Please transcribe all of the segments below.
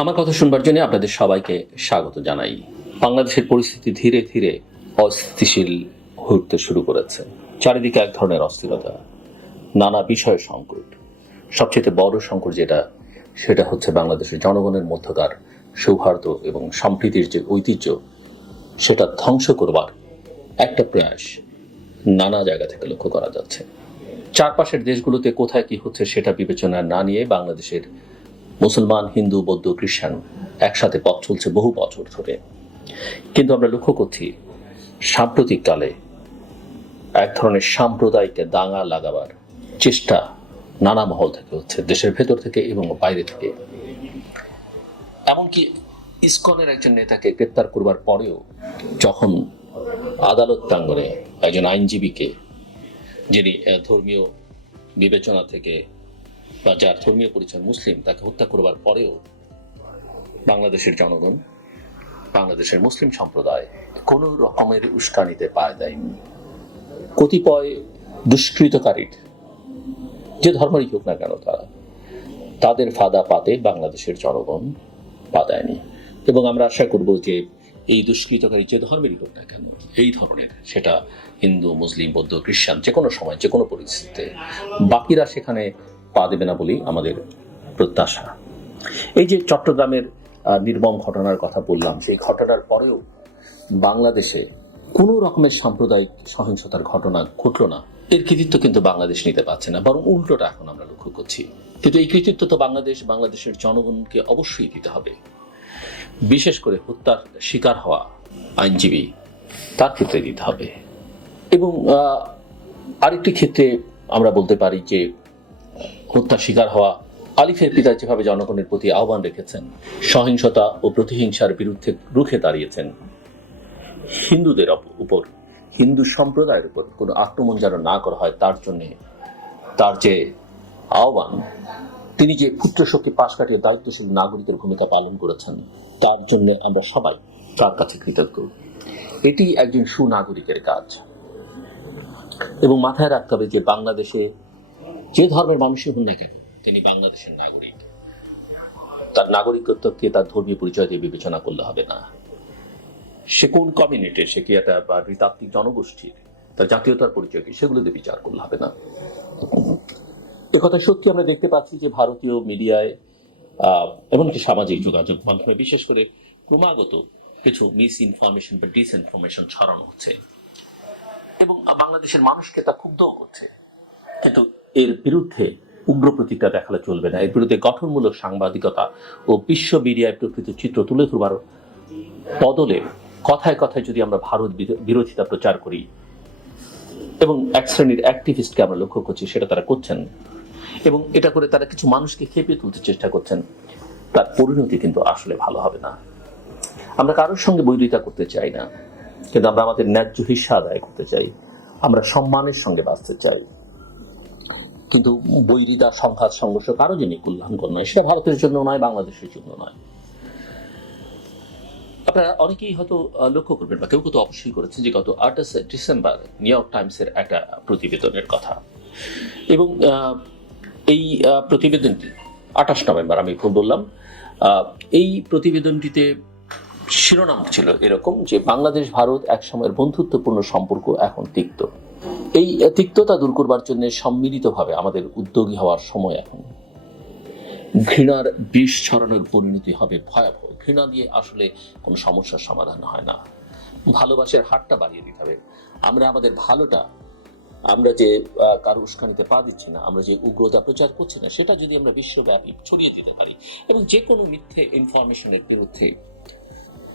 আমার কথা শুনবার জন্য আপনাদের সবাইকে স্বাগত জানাই। বাংলাদেশের পরিস্থিতি ধীরে ধীরে অস্থিতিশীল উঠতে শুরু করেছে। চারিদিকে এক ধরনের অস্থিরতা, নানা বিষয় সংকট। সবচেয়ে বড় সংকট যেটা, সেটা হচ্ছে বাংলাদেশের জনগণের মধ্যকার সৌহার্দ্য এবং সম্প্রীতির যে ঐতিহ্য, সেটা ধ্বংস করবার একটা প্রয়াস নানা জায়গা থেকে লক্ষ্য করা যাচ্ছে। চারপাশের দেশগুলোতে কোথায় কি হচ্ছে সেটা বিবেচনা না নিয়ে বাংলাদেশের মুসলমান, হিন্দু, বৌদ্ধ খ্রিস্টান একসাথে পথ চলছে বহু বছর ধরে। কিন্তু আমরা লক্ষ্য করছি সাম্প্রতিককালে এক ধরনের সাম্প্রদায়িক দাঙ্গা লাগাবার চেষ্টা নানা মহল থেকে হচ্ছে, দেশের ভেতর থেকে এবং বাইরে থেকে। এমনকি ইসকনের একজন নেতাকে গ্রেপ্তার করবার পরেও যখন আদালত প্রাঙ্গণে একজন আইনজীবীকে, যিনি ধর্মীয় বিবেচনা থেকে বা যার ধর্মীয় পরিচয় মুসলিম, তাকে হত্যা করবার পরেও বাংলাদেশের জনগণ, বাংলাদেশের মুসলিম সম্প্রদায় কোনো রকমের উস্কানিতে পায় দেয়নি। কতিপয় দুষ্কৃতকারীর, যে ধর্মেরই হোক না কেন তারা, তাদের ফাদা পাতে বাংলাদেশের জনগণ পা দেয়নি। এবং আমরা আশা করব যে এই দুষ্কৃতকারী যে ধর্মেরই হোক না কেন, এই ধরনের সেটা হিন্দু, মুসলিম, বৌদ্ধ, খ্রিস্টান যে কোনো সময় যে কোনো পরিস্থিতিতে বাকিরা সেখানে পা দেবে না বলেই আমাদের প্রত্যাশা। এই যে চট্টগ্রামের নির্মম ঘটনার কথা বললাম, সেই ঘটনার পরেও বাংলাদেশে কোনো রকমের সাম্প্রদায়িক সহিংসতার ঘটনা ঘটলো না। এর কৃতিত্ব কিন্তু বাংলাদেশ নিতে পারছে না, বরং উল্টোটা এখন আমরা লক্ষ্য করছি। কিন্তু এই কৃতিত্ব তো বাংলাদেশ, বাংলাদেশের জনগণকে অবশ্যই দিতে হবে। বিশেষ করে হত্যার শিকার হওয়া আইনজীবী, তার ক্ষেত্রে দিতে হবে। এবং আরেকটি ক্ষেত্রে আমরা বলতে পারি যে হত্যার শিকার হওয়া আলিফের পিতা যেভাবে জনগণের প্রতি আহ্বান রেখেছেন, সহিংসতা ও প্রতিহিংসার বিরুদ্ধে রুখে দাঁড়িয়েছেন। হিন্দুদের উপর, হিন্দু সম্প্রদায়ের উপর কোনো আক্রমণ যেন না করা হয় তার জন্য তার যে আহ্বান, তিনি যে পুত্র শক্তি পাশ কাটিয়ে দায়িত্বশীল নাগরিকের ভূমিকা পালন করেছেন, তার জন্য আমরা সবাই তার কাছে কৃতজ্ঞ। এটি একজন সুনাগরিকের কাজ। এবং মাথায় রাখতে হবে যে বাংলাদেশে যে ধর্মের মানুষই হন না কেন, তিনি বাংলাদেশের নাগরিক। তার নাগরিকত্বকে তার ধর্মীয় পরিচয় দিয়ে বিবেচনা করলে হবে না। সে কোন কমিউনিটির সে কি একটা বা নৃতাত্ত্বিক জনগোষ্ঠীর, তার জাতীয়তার পরিচয় কি, সেগুলো দিয়ে বিচার করলে হবে না। একথা সত্যি আমরা দেখতে পাচ্ছি যে ভারতীয় মিডিয়ায় এমনকি সামাজিক যোগাযোগ মাধ্যমে, বিশেষ করে ক্রমাগত কিছু মিস ইনফরমেশন বা ডিস ইনফরমেশন ছড়ানো হচ্ছে। এবং বাংলাদেশের মানুষকে তা ক্ষুব্ধ করছে। কিন্তু এর বিরুদ্ধে উগ্র প্রতিক্রিয়া দেখালে চলবে না। এর বিরুদ্ধে গঠনমূলক সাংবাদিকতা ও বিশ্ব মিডিয়ায় প্রকৃত চিত্র তুলে ধরবার বদলে কথায় কথায় যদি আমরা ভারত বিরো- বিরোধিতা প্রচার করি এবং এক শ্রেণির অ্যাক্টিভিস্টকে আমরা লক্ষ্য করছি, সেটা তারা করছেন এবং এটা করে তারা কিছু মানুষকে খেপিয়ে তুলতে চেষ্টা করছেন, তার পরিণতি কিন্তু আসলে ভালো হবে না। আমরা কারোর সঙ্গে বৈরিতা করতে চাই না, কিন্তু আমরা আমাদের ন্যায্য হিস্সা আদায় করতে চাই। আমরা সম্মানের সঙ্গে বাঁচতে চাই। কিন্তু বৈরিতা সংঘাত সংঘর্ষ কারও জন্য কল্যাণকর নয়, সেটা ভারতের জন্য নয়, বাংলাদেশের জন্য নয়। আপনারা অনেকেই হয়তো লক্ষ্য করবেন বা কেউ কেউ অবশ্যই করেছেন যে গত আঠাশ ডিসেম্বর নিউ ইয়র্ক টাইমসের একটা প্রতিবেদনের কথা। এবং এই প্রতিবেদনটি, আঠাশ নভেম্বর আমি ভুল বললাম এই প্রতিবেদনটিতে শিরোনাম ছিল এরকম যে বাংলাদেশ ভারত এক সময়ের বন্ধুত্বপূর্ণ সম্পর্ক এখন তিক্ত। এই তিক্ততা দূর করবার জন্য সম্মিলিতভাবে আমাদের উদ্যোগী হওয়ার সময় এখন। ঘৃণার বিষ ছড়ানোর পরিণতি হবে ভয়াবহ। ঘৃণা দিয়ে আসলে কোনো সমস্যার সমাধান হয় না। ভালোবাসার হাতটা বাড়িয়ে দিতে হবে। আমরা আমাদের ভালোটা, আমরা যে কারও উস্কানিতে পা দিচ্ছি না, আমরা যে উগ্রতা প্রচার করছি না, সেটা যদি আমরা বিশ্বব্যাপী ছড়িয়ে দিতে পারি এবং যে কোনো মিথ্যে ইনফরমেশনের বিরুদ্ধে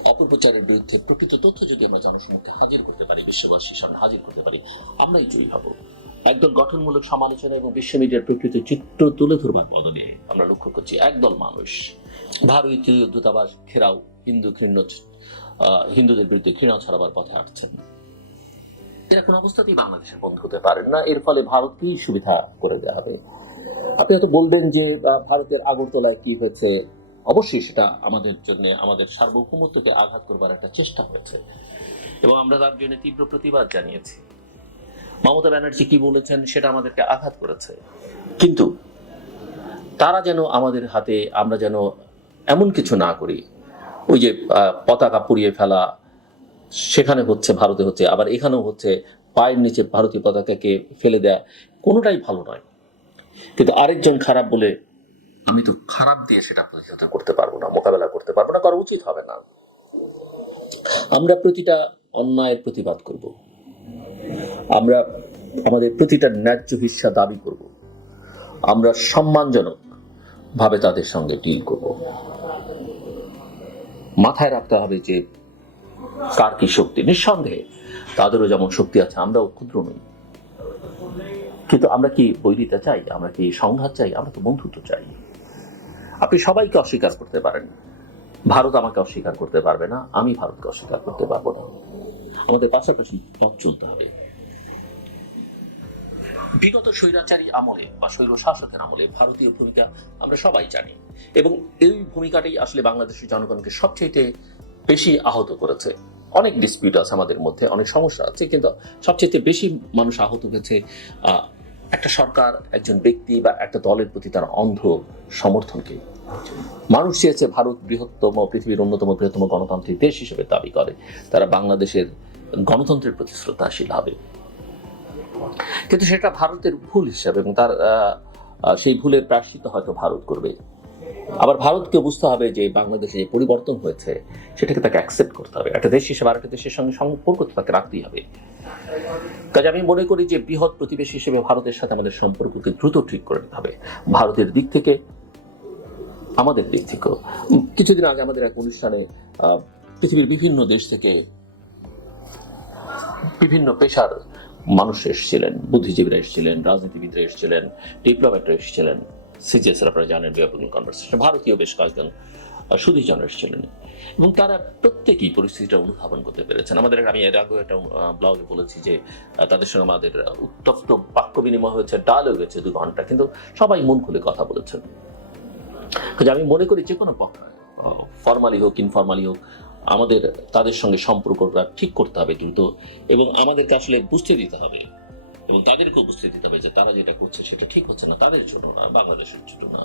অপপ্রচারের বিরুদ্ধে প্রকৃত তথ্য যদি আমরা জনসমক্ষে হাজির করতে পারি বিশ্ববাসীর সামনে হাজির করতে পারি, আমরাই জয়ী হব। একদল গঠনমূলক সমালোচনা এবং বিশ্ব মিডিয়ার প্রকৃত চিত্র তুলে ধরবার বদলে আমরা লক্ষ্য করছি একদল মানুষ। ভারতীয় দূতাবাস, ঘেরাও, হিন্দু ঘৃণ্য হিন্দুদের বিরুদ্ধে ঘৃণা ছড়াবার পথে হাঁটছেন। এরা কোন অবস্থাতেই বাংলাদেশের বন্ধু হতে পারেন না। এর ফলে ভারতকেই সুবিধা করে দেওয়া হবে। আপনি হয়তো বলবেন যে ভারতের আগরতলায় কি হয়েছে? অবশ্যই সেটা আমাদের জন্য, আমাদের সার্বভৌমত্বকে আঘাত করবার একটা চেষ্টা হয়েছে। এবং আমরা তার জন্য তীব্র প্রতিবাদ জানিয়েছি। মমতা ব্যানার্জি কি বলেছেন সেটা আমাদেরকে আঘাত করেছে। কিন্তু তারা যেন আমাদের হাতে, আমরা যেন এমন কিছু না করি। ওই যে পতাকা পুড়িয়ে ফেলা, সেখানে হচ্ছে, ভারতে হচ্ছে, আবার এখানেও হচ্ছে, পায়ের নিচে ভারতীয় পতাকাকে ফেলে দেয়া, কোনোটাই ভালো নয়। কিন্তু আরেকজন খারাপ বলে আমি তো খারাপ দিয়ে সেটা প্রতিহত করতে পারব না, মোকাবেলা করতে পারব না, করা উচিত হবে না। আমরা প্রতিটা অন্যায়ের প্রতিবাদ করব। আমরা আমাদের প্রতিটা ন্যায্য হিস্সা দাবি করব। আমরা সম্মানজনক ভাবে তাদের সঙ্গে ডিল করব। মাথায় রাখতে হবে যে কার কি শক্তি? নিঃসন্দেহে তাদেরও যেমন শক্তি আছে, আমরাও ক্ষুদ্র নই। কিন্তু আমরা কি বৈরিতা চাই? আমরা কি সংঘাত চাই? আমরা তো বন্ধুত্ব চাই। আপনি সবাইকে অস্বীকার করতে পারেন। ভারত আমাকে অস্বীকার করতে পারবে না, আমি ভারতকে অস্বীকার করতে পারব না। আমাদের পাশাপাশি পথ চলতে হবে। বিগত স্বৈরাচারী আমলে বা স্বৈর শাসকের আমলে ভারতীয় ভূমিকা আমরা সবাই জানি এবং এই ভূমিকাটাই আসলে বাংলাদেশের জনগণকে সবচেয়ে বেশি আহত করেছে। অনেক ডিসপিউট আছে আমাদের মধ্যে, অনেক সমস্যা আছে, কিন্তু সবচেয়ে বেশি মানুষ আহত হয়েছে একটা সরকার, একজন ব্যক্তি বা একটা দলের প্রতি তার অন্ধ সমর্থনকে মানুষ চেয়েছে ভারত বৃহত্তম, পৃথিবীর অন্যতম বৃহত্তম গণতান্ত্রিক দেশ হিসেবে দাবি করে। তারা বাংলাদেশের গণতন্ত্রের প্রতি শ্রদ্ধাশীল হবে। কিন্তু সেটা ভারতের ভুল হিসাবে এবং তার সেই ভুলের প্রাশ্চিত হয়তো ভারত করবে। আবার ভারতকে বুঝতে হবে যে বাংলাদেশে যে পরিবর্তন হয়েছে, সেটাকে তাকে অ্যাকসেপ্ট করতে হবে। একটা দেশ হিসেবে আরেকটা দেশের সঙ্গে সম্পর্ক তাকে রাখতেই হবে। কাজে আমি মনে করি যে বৃহৎ প্রতিবেশী হিসেবে ভারতের সাথে আমাদের সম্পর্ককে দ্রুত ঠিক করে নিতে হবে। ভারতের দিক থেকে, আমাদের দিক থেকেও। কিছুদিন আগে আমাদের এক অনুষ্ঠানে পৃথিবীর বিভিন্ন দেশ থেকে বিভিন্ন পেশার মানুষ এসেছিলেন। বুদ্ধিজীবীরা এসেছিলেন, রাজনীতিবিদরা এসেছিলেন ডিপ্লোম্যাটরা এসেছিলেন। সিজিএস আপনারা জানেন বিয়াপন কনভারসেশন ভারতীয় বেশ কয়েকজন সুধীজন এসেছিলেন এবং তারা প্রত্যেকেই পরিস্থিতিটা অনুধাবন করতে পেরেছেন। আমাদের আমি এর আগেও একটা ব্লগে বলেছি যে তাদের সঙ্গে আমাদের উত্তপ্ত বাক্য বিনিময় হয়েছে ডায়লগ হয়েছে দু ঘণ্টা। কিন্তু সবাই মন খুলে কথা বলেছেন। আমি মনে করি যে কোনো পক্ষ ফর্মালি হোক ইনফর্মালি হোক, আমাদের, তাদের সঙ্গে সম্পর্কটা ঠিক করতে হবে দ্রুত। এবং আমাদেরকে আসলে বুঝতে দিতে হবে। এবং তাদেরকে উপস্থিত দিতে হবে যে তারা যেটা করছে সেটা ঠিক হচ্ছে না, তাদের জন্য না, বাংলাদেশের জন্য না।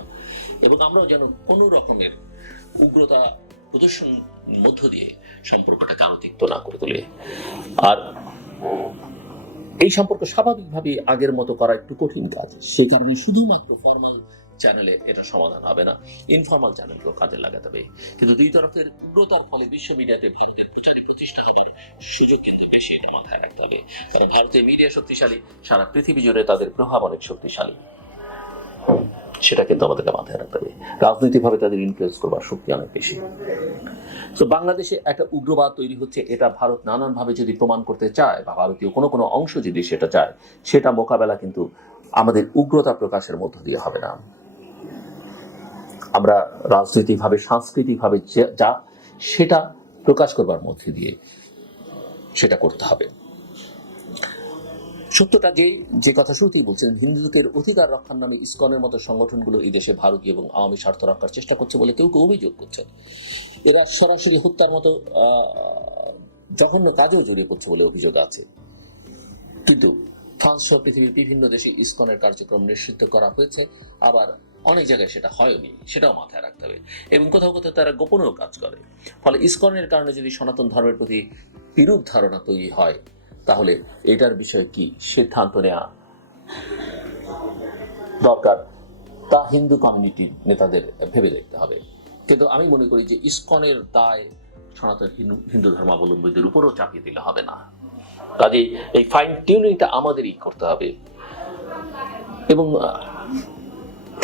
এবং আমরাও যেন কোনো রকমের উগ্রতা প্রদর্শন মধ্য দিয়ে সম্পর্কটা আরও না করে তোলে। আর এই সম্পর্ক স্বাভাবিকভাবে আগের মতো করা একটু কঠিন কাজ। সেই কারণে শুধুমাত্র ফর্মাল চ্যানেলে এটা সমাধান হবে না। ইনফর্মাল চ্যানেলগুলো কাজে লাগাতে হবে। কিন্তু দুই তরফের উগ্রতার ফলে বিশ্ব মিডিয়াতে ভারতের প্রচারে প্রতিষ্ঠা হবার সুযোগ কিন্তু বেশি এটা মাথায় রাখতে হবে। কারণ ভারতের মিডিয়া শক্তিশালী, সারা পৃথিবী জুড়ে তাদের প্রভাব অনেক শক্তিশালী। সেটা কিন্তু আমাদেরকে মাথায় রাখতে হবে। রাজনৈতিকভাবে তাদের ইনফ্লুয়েন্স করবার শক্তি অনেক বেশি। তো বাংলাদেশে একটা উগ্রবাদ তৈরি হচ্ছে, এটা ভারত নানানভাবে যদি প্রমাণ করতে চায়, বা ভারতীয় কোনো কোনো অংশ যদি সেটা চায়, সেটা মোকাবেলা কিন্তু আমাদের উগ্রতা প্রকাশের মধ্য দিয়ে হবে না। আমরা রাজনৈতিকভাবে, সাংস্কৃতিকভাবে যা সেটা প্রকাশ করবার মধ্যে দিয়ে সেটা করতে হবে। সত্যটা যে যে কথা শুরুতেই বলছেন হিন্দুদের অধিকার রক্ষার নামে ইসকনের মতো সংগঠনগুলো এই দেশে ভারতীয় এবং আওয়ামী স্বার্থ রক্ষার চেষ্টা করছে বলে কেউ কেউ অভিযোগ করছে। এরা সরাসরি হত্যার মতো জঘন্য কাজেও জড়িয়ে পড়ছে বলে অভিযোগ আছে। কিন্তু ফ্রান্স সহ পৃথিবীর বিভিন্ন দেশে ইসকনের কার্যক্রম নিষিদ্ধ করা হয়েছে। আবার অনেক জায়গায় সেটা হয়নি, সেটাও মাথায় রাখতে হবে। এবং কোথাও কোথাও তারা গোপনেও কাজ করে। ফলে ইস্কনের কারণে যদি সনাতন ধর্মের প্রতি বিরূপ ধারণা তৈরি হয়, তাহলে এটার বিষয়ে কি? সিদ্ধান্ত নেওয়া দরকার। তা হিন্দু কমিউনিটির নেতাদের ভেবে দেখতে হবে। কিন্তু আমি মনে করি যে ইস্কনের দায় সনাতন হিন্দু হিন্দু ধর্মাবলম্বীদের উপরও চাপিয়ে দিলে হবে না। কাজেই এই ফাইন টিউনিংটা আমাদেরই করতে হবে। এবং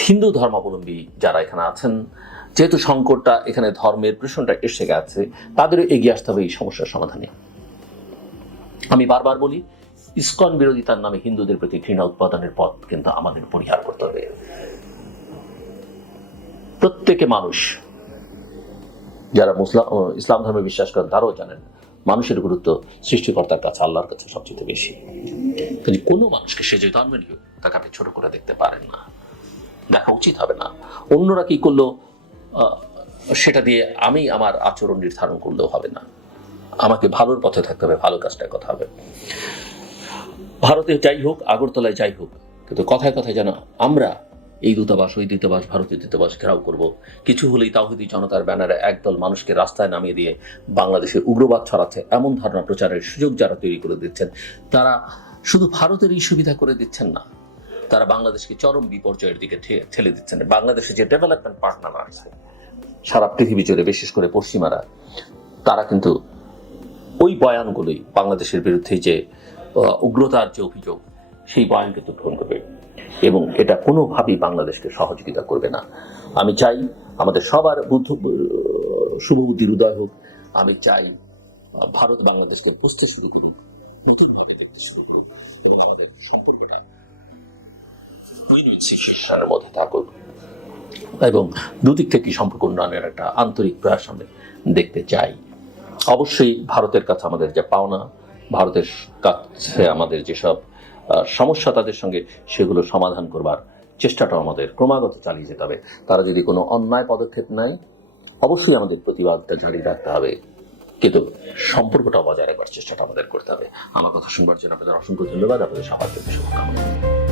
হিন্দু ধর্মাবলম্বী যারা এখানে আছেন, যেহেতু সংকটটা এখানে ধর্মের প্রশ্নটা এসে গেছে, তাদেরও এগিয়ে আসতে হবে এই সমস্যার সমাধানে। আমি বারবার বলি, ইসকন বিরোধিতার নামে হিন্দুদের প্রতি ঘৃণা উৎপাদনের পথ কিন্তু আমাদের পরিহার করতে হবে। প্রত্যেকে মানুষ, যারা মুসলাম ইসলাম ধর্মে বিশ্বাস করেন, তারাও জানেন, মানুষের গুরুত্ব সৃষ্টিকর্তার কাছে, আল্লাহর কাছে সবচেয়ে বেশি। কোনো মানুষকে সে যে হোক তাকে আপনি ছোট করে দেখতে পারেন না। দেখা উচিত হবে না। অন্যরা কি করল সেটা দিয়ে আমি আমার আচরণ নির্ধারণ করলেও হবে না। আমাকে ভালোর পথে থাকতে হবে, ভালো কাজটার কথা হবে। ভারতে যাই হোক, আগরতলায় যাই হোক, কিন্তু কথায় কথায় যেন আমরা এই দূতাবাস, ওই দূতাবাস, ভারতীয় দূতাবাস ঘেরাও করব। কিছু হলেই তাহিদি জনতার ব্যানারে একদল মানুষকে রাস্তায় নামিয়ে দিয়ে বাংলাদেশে উগ্রবাদ ছড়াচ্ছে। এমন ধারণা প্রচারের সুযোগ যারা তৈরি করে দিচ্ছেন, তারা শুধু ভারতেরই সুবিধা করে দিচ্ছেন না। তারা বাংলাদেশকে চরম বিপর্যয়ের দিকে ঠেলে দিচ্ছেন। বাংলাদেশে যে ডেভেলপমেন্ট পার্টনার আছে, সারা পৃথিবী জুড়ে, বিশেষ করে পশ্চিমারা, তারা কিন্তু ওই বয়ানগুলোই বাংলাদেশের বিরুদ্ধে যে উগ্রতার যে অভিযোগ, সেই বয়ান কিন্তু গ্রহণ করবে। এবং এটা কোনোভাবেই বাংলাদেশকে সহযোগিতা করবে না। আমি চাই আমাদের সবার বুদ্ধ শুভবুদ্ধির উদয় হোক। আমি চাই ভারত বাংলাদেশকে বুঝতে শুরু করুক নতুনভাবে দেখতে শুরু করুক এবং আমাদের সম্পর্কটা উইন সিচুয়েশনের মধ্যে থাকুক। এবং দুদিক থেকে সম্পর্ক উন্নয়নের একটা আন্তরিক প্রয়াস আমরা দেখতে চাই। অবশ্যই ভারতের কাছে আমাদের যে পাওনা, ভারতের কাছে আমাদের যেসব সমস্যা তাদের সঙ্গে সেগুলো সমাধান করবার চেষ্টাটাও আমাদের ক্রমাগত চালিয়ে যেতে হবে। তারা যদি কোনো অন্যায় পদক্ষেপ নেয়, অবশ্যই আমাদের প্রতিবাদটা জারি রাখতে হবে। কিন্তু সম্পর্কটা বজায় রাখবার চেষ্টাটা আমাদের করতে হবে। আমার কথা শুনবার জন্য আপনাদের অসংখ্য ধন্যবাদ। আপনাদের সবার জন্য শুভকামনা।